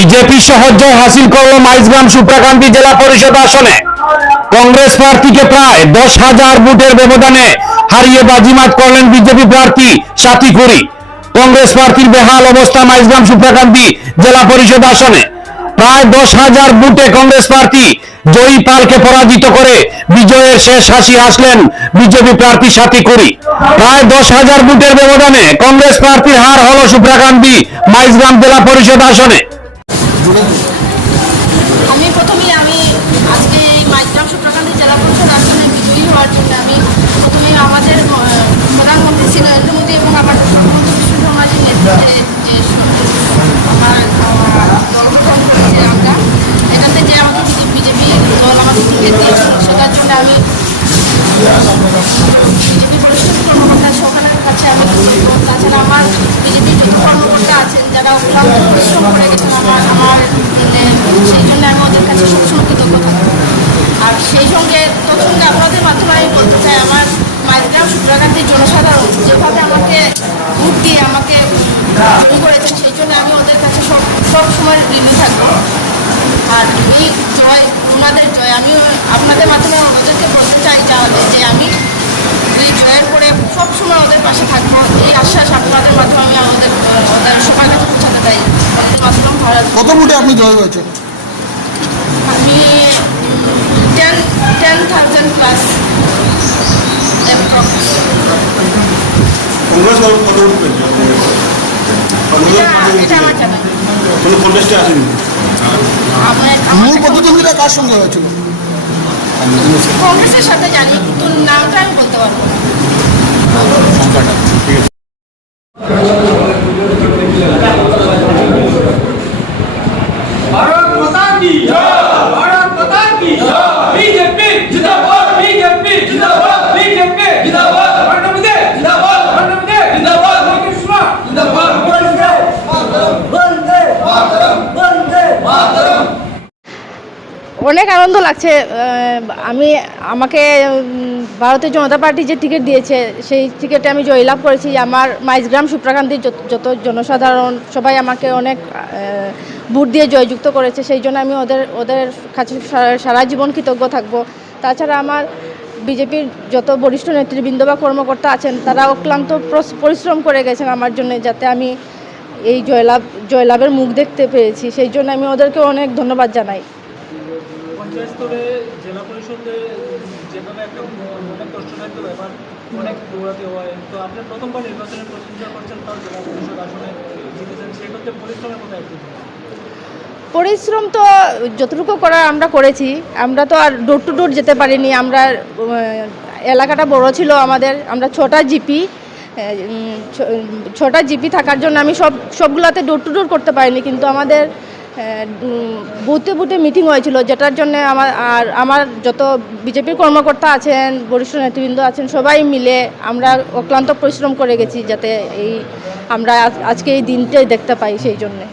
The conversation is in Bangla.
বিজেপি সহজ জয় হাসিল করল মাইজগ্রাম সুপ্রাকান্তি জেলা পরিষদ আসনে। কংগ্রেস প্রার্থীকে প্রায় 10,000 ভোটের ব্যবধানে হারিয়ে বাজিমাত করলেন বিজেপি প্রার্থী সাথী কুরি। কংগ্রেস প্রার্থীর বেহাল অবস্থা মাইজগ্রাম সুপ্রাকান্তি জেলা পরিষদ আসনে। প্রায় 10,000 ভোটে কংগ্রেস প্রার্থী জয়ী পালকে পরাজিত করে বিজয়ের শেষ হাসি হাসলেন বিজেপি প্রার্থী সাথী কুরি। প্রায় 10,000 ভোটের ব্যবধানে কংগ্রেস প্রার্থীর হার হল সুপ্রাকান্তি মাইজগ্রাম জেলা পরিষদ আসনে। আমি আজকে এই মাইজগ্রাম সুপ্রাকান্তি জেলা পরিষদ আসনে বিজয়ী হওয়ার জন্য আমি প্রথমে আমাদের প্রধানমন্ত্রী শ্রী নরেন্দ্র মোদী এবং আমার মুখ্যমন্ত্রী বিশ্বকর্মাজির নেতৃত্বে যে আমার দল গঠন করেছে আমরা, এটাতে যে আমাকে বিজেপি দল আমাকে টিকিট দিয়েছে সেটার জন্য আমি বিজেপি পরিষদ কর্মকর্তা সরকারের কাছে আমি কৃতজ্ঞ। তাছাড়া আমার বিজেপির যত কর্মকর্তা আছেন যারা অক্লান্ত পরিশ্রম করে গেছেন আমার সেই জন্য আমি ওদের কাছে সবসময় কৃতজ্ঞ থাকবো। আর সেই সঙ্গে তৎসঙ্গে আপনাদের মাধ্যমে আমি বলতে চাই, আমার মাইজগ্রাম সুপ্রাকান্তির জনসাধারণ যেভাবে আমাকে ভোট দিয়ে আমাকে জয়ী করেছেন সেই জন্য আমি ওদের কাছে সব সময় ঋণী থাকবো। আর এই জয় ওনাদের জয়, আমি আপনাদের মাধ্যমে ওদেরকে বলতে চাই যে আমি এই জয়ের পরে সবসময় ওদের পাশে থাকবো, এই আশ্বাস আপনাদের মাধ্যমে আমি ওদের সবার কাছে পৌঁছাতে চাই। মাধ্যম কত ভোটে আপনি জয় হয়েছেন? আমি 10,000 প্লাস। কংগ্রেস কত ভোট পেয়েছে? এটা আমার জানা নেই। কোনো কন্টেস্টে আসেনি। মূল প্রতিদ্বন্দ্বিতা কার সঙ্গে হয়েছিল? কংগ্রেসের সাথে জানি কিন্তু নামটা আমি বলতে পারবো না। ঠিক আছে। भारत माता की जय, भारत माता की जय, बीजेपी जिंदाबाद, बीजेपी जिंदाबाद, बीजेपी जिंदाबाद, वंदे जिंदाबाद, वंदे जिंदाबाद, कृष्णा जिंदाबाद, वंदे मातरम, वंदे मातरम, वंदे मातरम। অনেক আনন্দ লাগছে। আমাকে ভারতীয় জনতা পার্টি যে টিকিট দিয়েছে সেই টিকিটে আমি জয়লাভ করেছি। আমার মাইজগ্রাম সুপ্রাকান্তির যত জনসাধারণ সবাই আমাকে অনেক ভোট দিয়ে জয়যুক্ত করেছে, সেই জন্য আমি ওদের কাছে সারা জীবন কৃতজ্ঞ থাকব। তাছাড়া আমার বিজেপির যত বরিষ্ঠ নেতৃবৃন্দ বা কর্মকর্তা আছেন তারা অক্লান্ত পরিশ্রম করে গেছেন আমার জন্য, যাতে আমি এই জয়লাভের মুখ দেখতে পেরেছি, সেই জন্য আমি ওদেরকে অনেক ধন্যবাদ জানাই। পঞ্চায়েত স্তরে জেলা পরিষদে যেভাবে একটা অনেক কষ্টসাধ্য ব্যাপার, অনেক দৌড়াতে হয়, তো আপনি প্রথমবার নির্বাচনের প্রতিযোগিতা করছেন, তার জেলা পরিষদ আসনে জিতেছেন, সেক্ষেত্রে পরিশ্রমের কথা একটু। পরিশ্রম তো যতটুকু করার আমরা করেছি। আমরা তো আর ডোর টু ডোর যেতে পারিনি, আমরা এলাকাটা বড় ছিল আমাদের, আমরা 6টা জিপি থাকার জন্য আমি সবগুলাতে ডোর টু ডোর করতে পারিনি, কিন্তু আমাদের বুথে বুথে মিটিং হয়েছিল, যেটার জন্য আমার যত বিজেপির কর্মকর্তা আছেন বরিষ্ঠ নেতৃবৃন্দ আছেন সবাই মিলে আমরা অক্লান্ত পরিশ্রম করে গেছি, যাতে আমরা আজকে এই দিনটাই দেখতে পাই, সেই জন্যে।